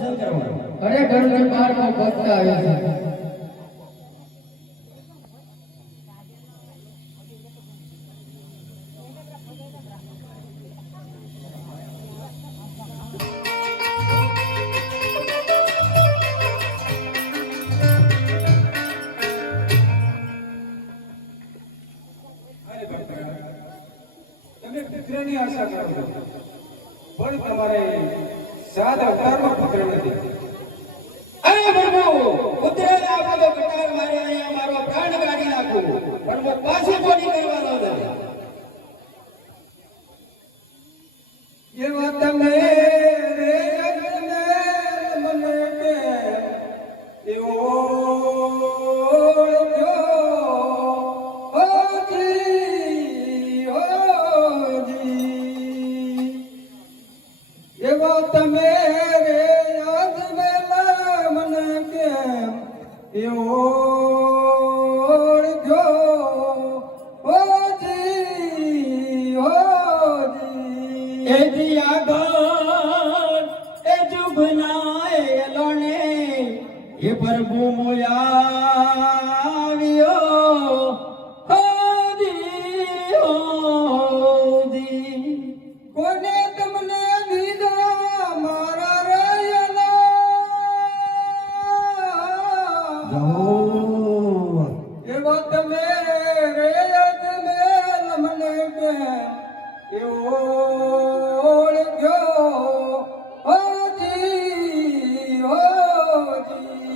દર્શન કરવા. અરે ઘરની બહારમાં ભક્ત આવે છે. પુત્રની આશા કરો છો પણ તમારે સાત અવતારનો પુત્ર નથી. અરે પ્રભુ, પુત્રને આપો તો કટાર મારે અહીંયા મારો પ્રાણ કાઢી નાખું, પણ હું પાછું ચોરી કરવાનો નથી. એવા તમે રે અગ્ને મને કે એવો તમે રે યાદ વેલા મને કેમ એવો ઓળખ્યો હોજી એ જી આગળ એ જુગના એ લોણે એ પ્રભુ મોયાવ્યો હોદી હોદી. કોને તમને દીધા મારા રયલા એવા તમે રે અજમેર મને કેમ એવો ઓળખ્યો હોજી હોજી.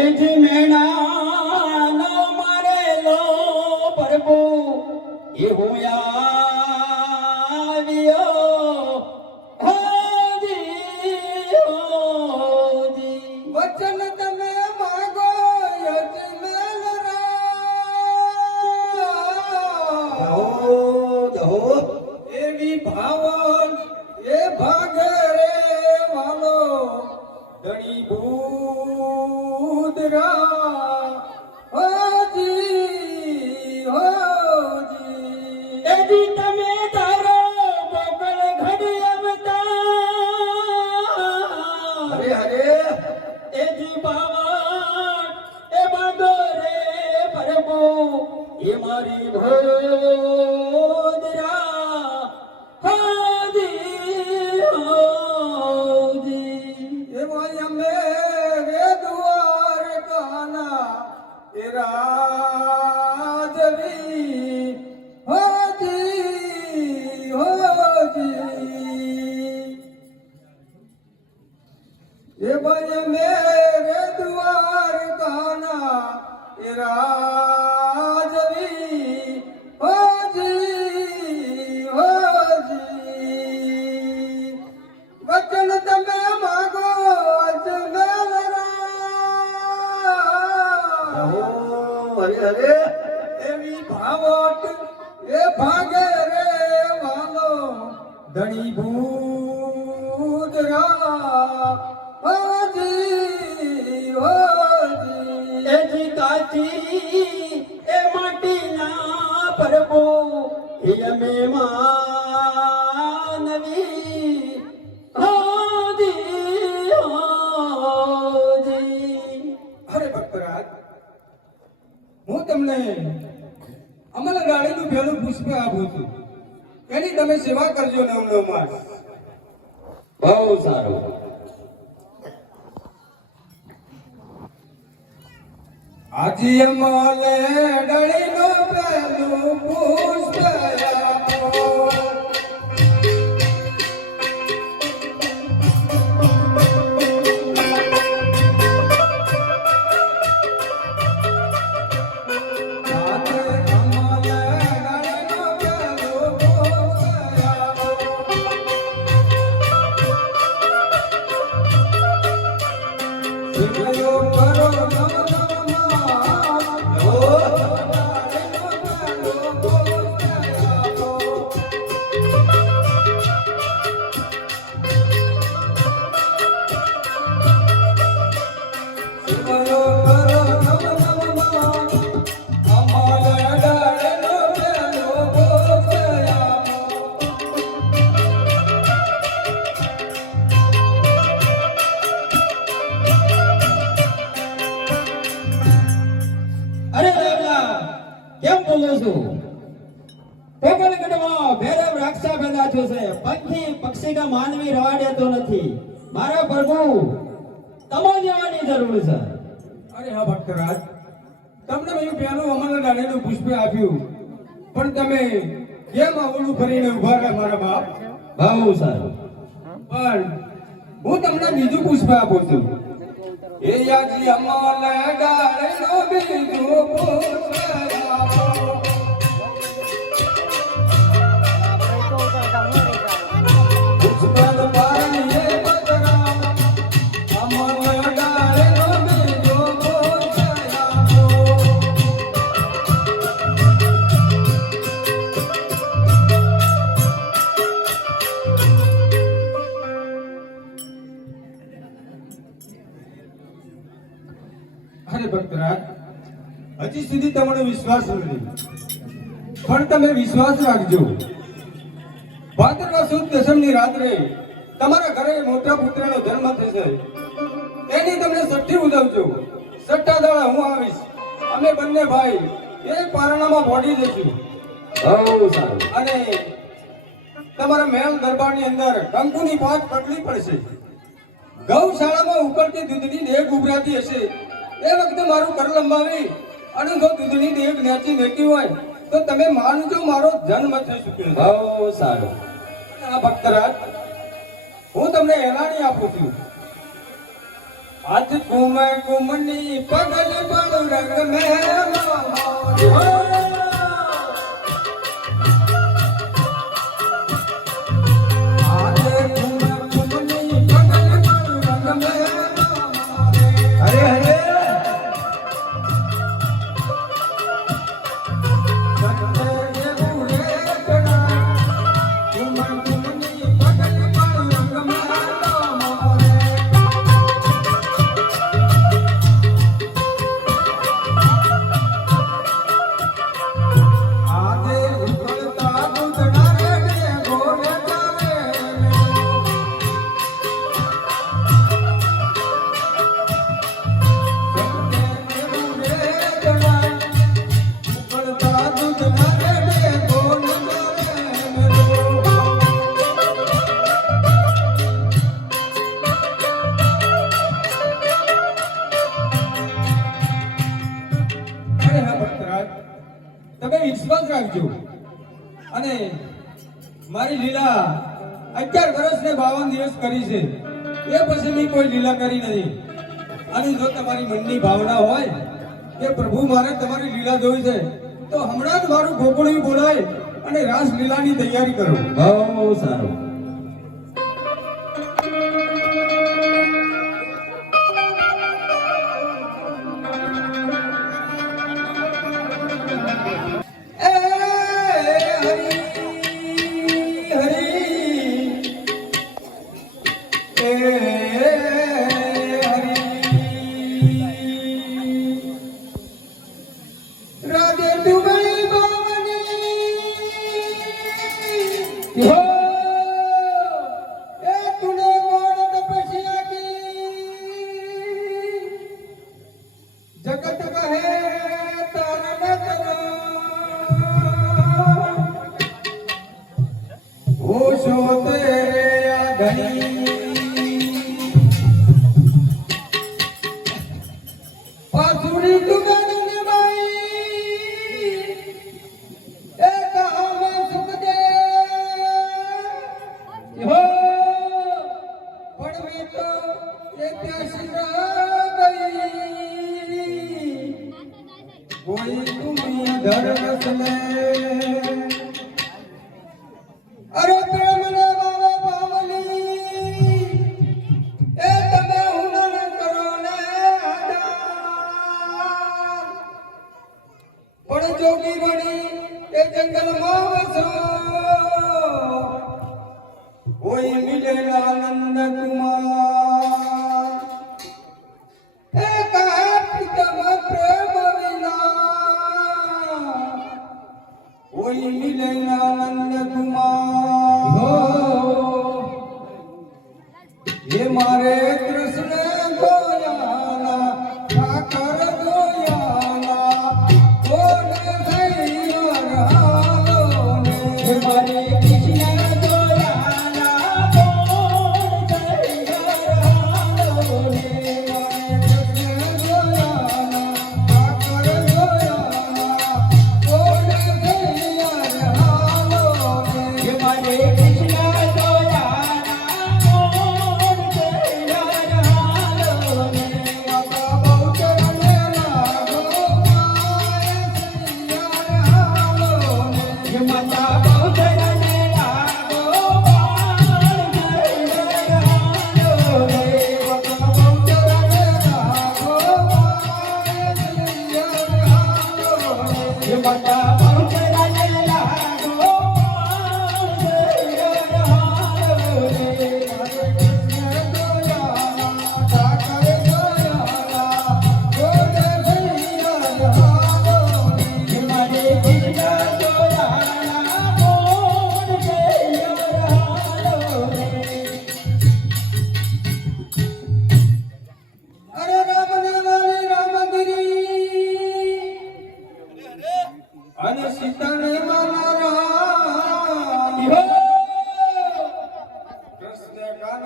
એ જી મેણા ન મારેલો પ્રભુ એ હું આવ્યો હોદી હોદી. વચન તમે માગો અજમેર રા એવી ભાવન એ ભાગે રે વાલો ધણી બુદરા હોજી હોજી. એ જી તમે તારો ગોકળ ઘડી અવતાર હરે હરે એ જી બાવન એ બાગો રે પ્રભુ એ મારી ભોદરા હોદી હોદી. એવા અમે રે દ્વારકાના એ રાજવી હોજી હોજી. એવા અમે રે દ્વારકાના એ રાજવી હોજી હોજી. વચન તમે માગો અજમેર રા હરે હરે એવી ભાવટ એ ભાગે રે વાલો ધણી ભૂદરા હોજી હોજી. એ જી કાચી એ માટીના પ્રભુ એ અમે માનવી હોદી હોદી. અરે ભક્તરાજ, હું તમને અમલ રાણીનું પહેલું પુષ્પ આપું છું, એની તમે સેવા કરજો નવ માસ. બહુ સારું. આજી અમલે ડળીનું પહેલું પુષ્પ આપો. કરો પાછું છે પંખી પક્ષી કે માનવી રવા દેતો નથી મારા પ્રભુ તમા જવાની જરૂર છે. અરે હા ભક્તરાજ, તમને મેં પેલું અમર ડાળીનું પુષ્પ આપ્યું, પણ તમે કેમ આવડું ફરીને ઉભા રહ્યા મારા બાપ? બહુ સારું. પણ હું તમને બીજું પુષ્પ આપું છું. એ યાજી અમર ડાળીનું બીજું પુષ્પ આપો. પુષ્પદ પાણીએ બદરામ, અમર ડાળીનું બીજું પુષ્પ આપો. અરે ભક્તરાજ, હજી સુધી તમને વિશ્વાસ નથી, પણ તમે વિશ્વાસ રાખજો. ભાદરવા સુદ દશમની રાત્રે તમારા ઘરે મોટા પુત્રનો જન્મ થશે. એની તમને છઠ્ઠી ઉજવજો. છઠ્ઠા દાડા હું આવીશ. અમે બંને ભાઈ એ પારણામાં ભોડી જઈશું. બહુ સારું. અને તમારા મહેલ દરબારની અંદર કંકુની પાંચ પટલી પડશે. ગૌશાળામાં ઉકળતી દૂધની દેગ ઉભરાતી હશે. એ વખતે મારું કર લંબાવી અને જો દૂધની દેગ નેચી મેકી હોય તો તમે માનજો મારો જન્મ થઈ ચૂક્યો છે. બહુ સારું. આ ભક્તરાજ, હું તમને એલાણી આપું છું. આજ કુમ કુમની પગલ બળ રંગ મેં તમે વિશ્વાસ રાખજો. અને મારી લીલા 11 વર્ષ ને 52 દિવસ કરી છે. એ પછી મેં કોઈ લીલા કરી નથી. અને જો તમારી મનની ભાવના હોય કે પ્રભુ મારે તમારી લીલા જોઈ છે, તો હમણાં જ મારું ગોકુળ બોલાય અને રાસ લીલાની તૈયારી કરો. બહુ સારું. અરે પ્રેમના બાબા પાવલી, એ તમે હુનર કરો ને પણ જોગી બની એ જંગલમાં વસો. કોઈ મિલે આનંદ કુમાર, એ કહે પ્રીતમ પ્રેમ વિના. કોઈ મિલે આનંદ કુમાર, ये मारे कृष्ण गोयाना ठाकर गोयाना कोन सैया रहालो ने. ये मारे कृष्ण गोयाना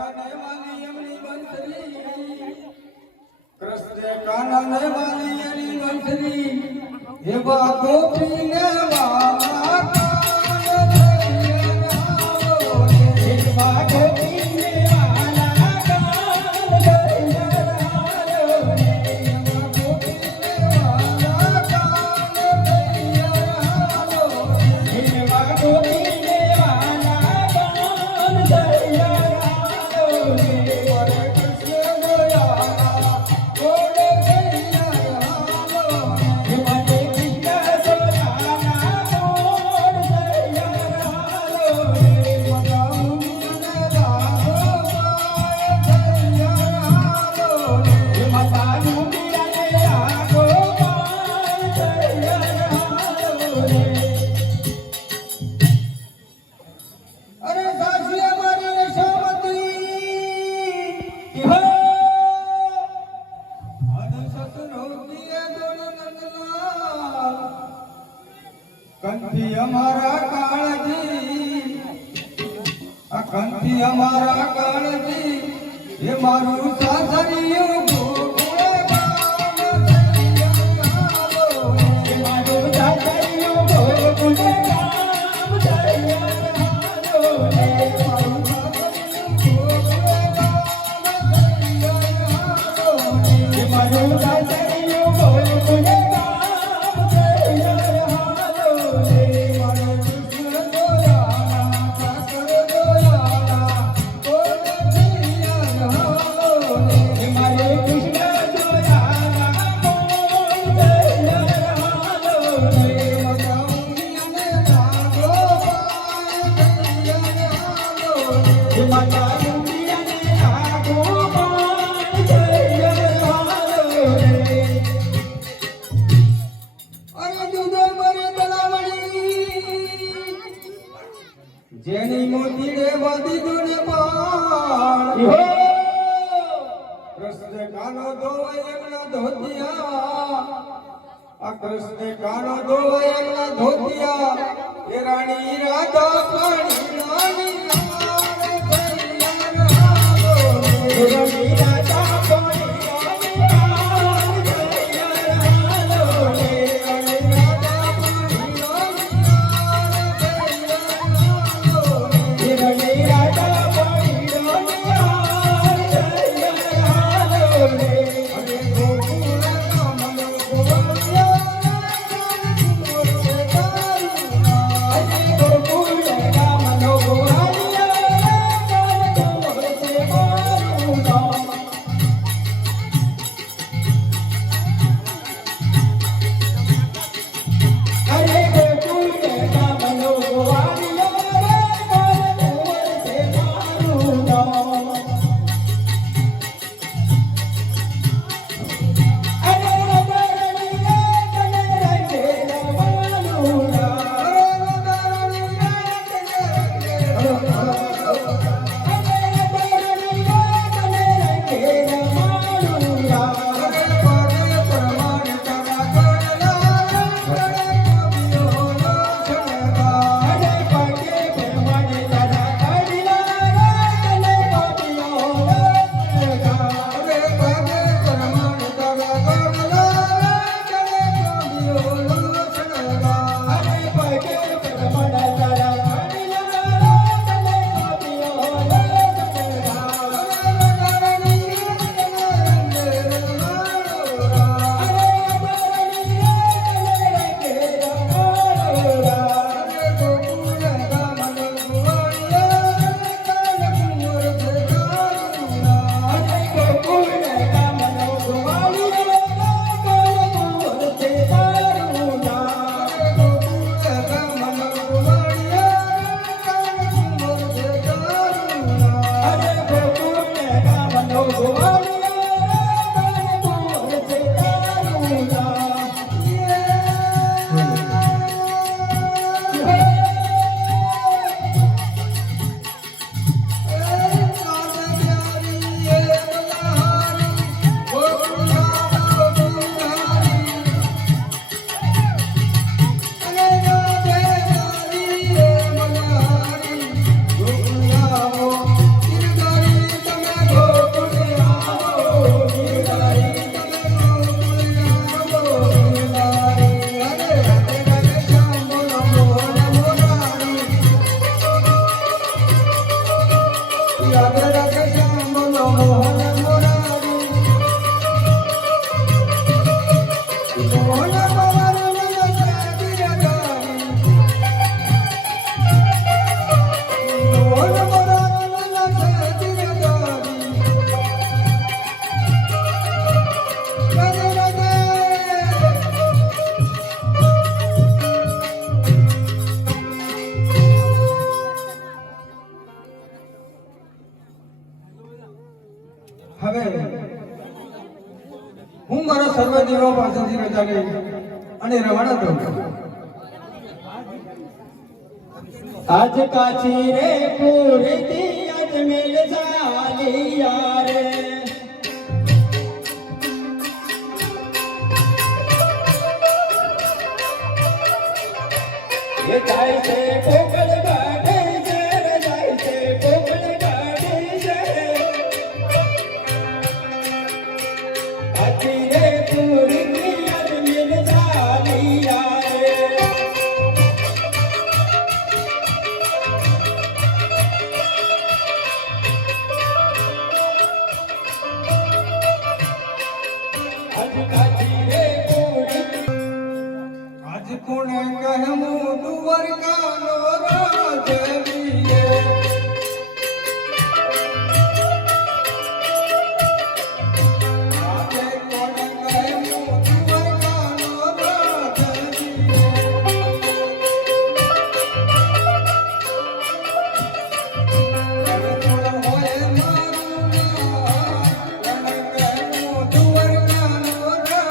કાનાને વાલી એમની બંસરી કૃષ્ણે કાનાને વાલી એની બંસરી એવા ગોપીને વાલા કાન ધરિયા એવા ગોપીને વાલા કાન ધરિયા એવા ગોપીને વાલા કાન અરે સાસી અમારી યશોમતી અધ સસુરો કિએ દોડ નંદલાલ કંઠી અમારા કાળજી આ કંઠી અમારા કાળજી એ મારું સાસરિયું ગોકુળ ગામ ધરિયા મારું સાસરિયું ગોકુળ ગામ ધરિયા મારું સાસરિયું ગોકુળ ગામ મારે કૃષ્ણ દોયાના કોણ દરિયા માતા દુનિયાને આગો પાર દરિયા અરે દુધો મરે તલાવડી જેની મોતીડે વાદી દુને પાર કૃષ્ણ કાનો ધોવાય એમના ધોતિયા આ કૃષ્ણ કાનો ધોવાય એમના ધોતિયા એ રાણી રાધા પાણી રાણી રમી રાજા કોણી અરે ગોકુળ ગામનો ગોવાળિયા યાદ રાખે શ્યામ બોલો મોહન મોરારી મોહન મોરારી સાજી રગારી મોહન મોરારી સાજી રગારી રાધે રાધે હવે હું મારા સર્વ દેવો પાસેથી રજા લઈ અને રવાના થઉં છું. આજ કાચી રે પૂરતી આજ મેલ ચાલિયા રે એ જાય છે કોકળ ગાઢે છે રે જાય છે કોકળ ગાઢે છે કાચી રે પૂરતી આજ મેલ ચાલિયા રે આજ કાચી રે પૂરતી આજ કોણે કહ્યું દ્વારકાનો રાજવીએ આજે કોણે કહ્યું દ્વારકાનો રાજવીએ કોણ હોય મારું નામ કોણે કહ્યું દ્વારકાનો રાજવીએ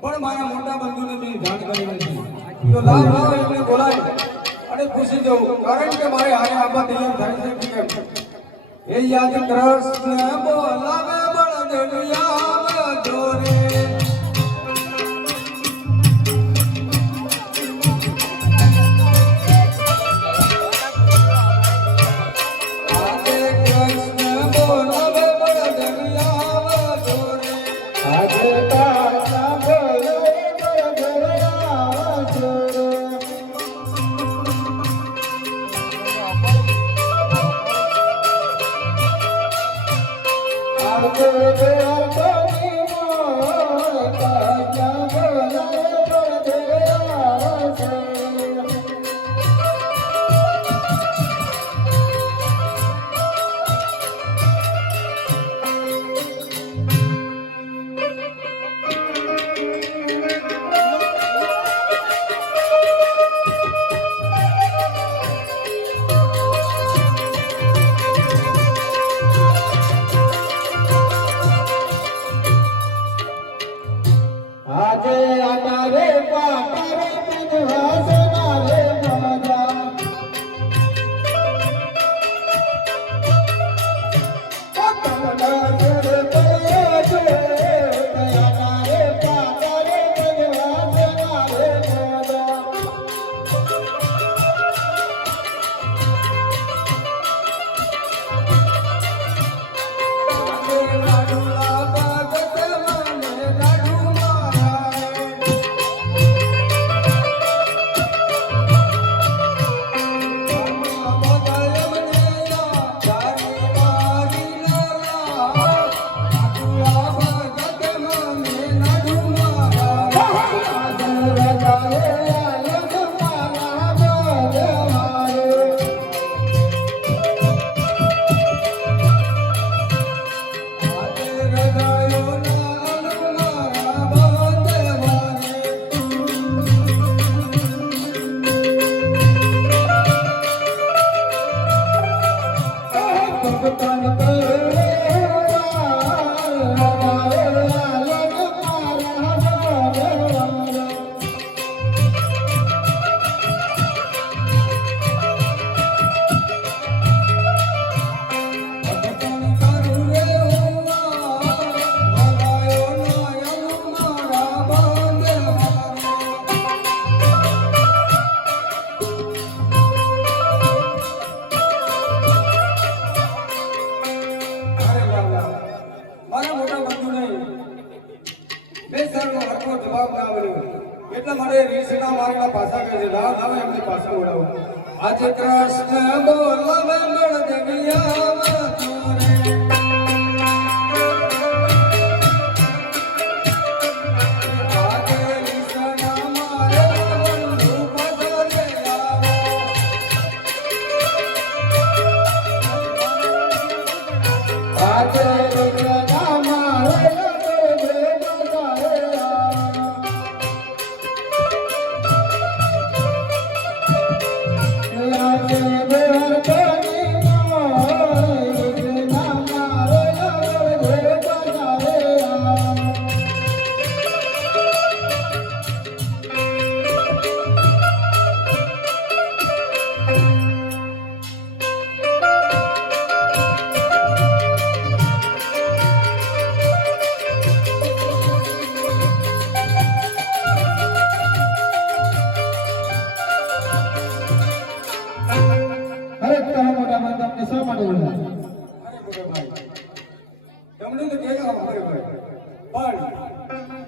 પણ મારા મોટા બંધુને મેં જાણ કરી નથી તો લાવ લાવ એમને બોલાય અને પૂછી દઉં કારણ કે મારે હારે આબા તૈયાર થાય છે કેમ એ યાદ કૃષ્ણ બોલાવે બળદિયા જોરે Hare Krishna આટા રે પાટા રે વિધવાસના રે મોજા મારા મોટા બંધુ નહીં બે સરનો હરકો જવાબ ના આવ્યો એટલા માટે રીસના માર્ગના પાછા કહે છે લાવ લાવ એમની પાછા બોલાવો આજે કૃષ્ણ બોલાવે મળ દેવિયા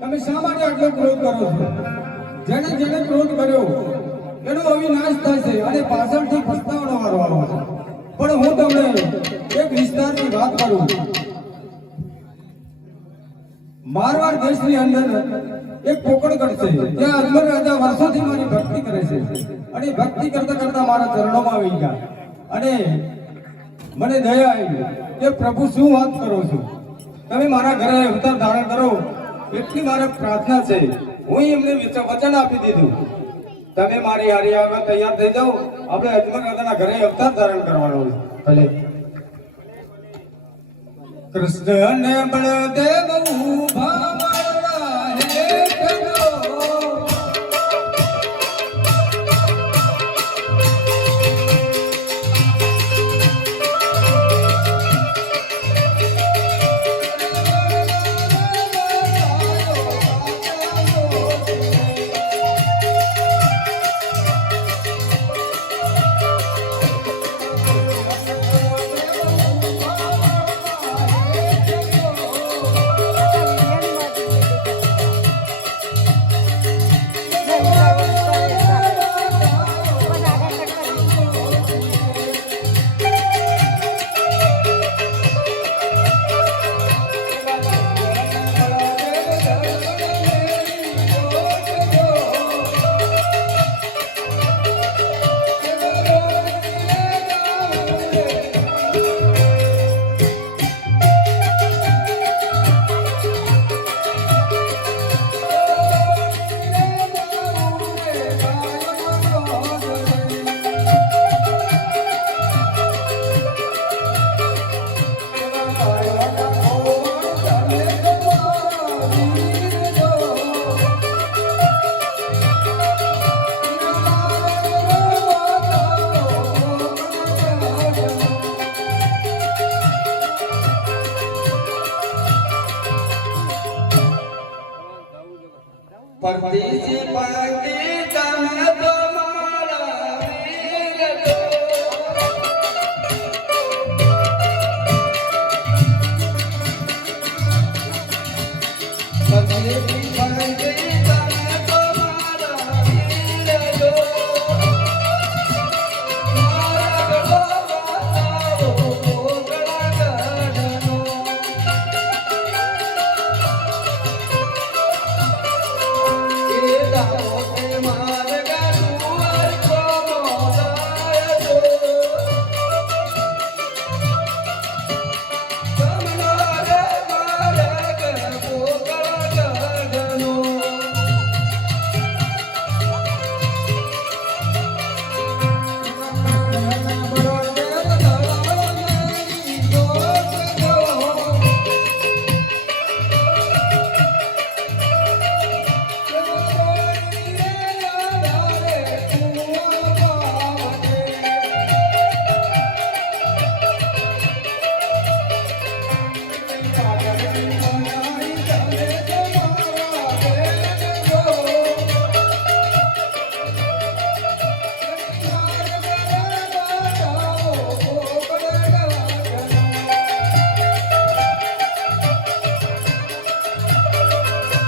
તમે શા માટે આટલો ક્રોધ કરો છો? જેને જેને ક્રોધ કર્યો એનો અવિનાશ થશે અને પાછળથી પસ્તાવાનો વારો આવશે. પણ હું તમને એક વિસ્તારની વાત કરું. મારવાડ દેશની અંદર એક પોકળગઢ છે. ત્યાં અજમલ રાજા વર્ષોથી મારી ભક્તિ કરે છે અને ભક્તિ કરતા કરતા મારા ચરણોમાં આવી ગયા અને મને દયા આવી કે પ્રભુ શું વાત કરો છો, તમે મારા ઘરે અવતાર ધારણ કરો એટલી મારે પ્રાર્થના છે. હું એમને વચન આપી દીધું તમે મારી હારી આગળ તૈયાર થઈ જાઓ, આપણે અજમલ રાજાના ઘરે અવતાર ધારણ કરવાનો છે. ભલે. કૃષ્ણ ને બળદેવ ઉભા મળવા હે કજો પરદેશી પાટી તમે તો મારા વીર છો. પરદેશી પાટી તમે તો મારા વીર છો. મારા ગળો વાતાવો ગળા ગઢનો. એ દાવો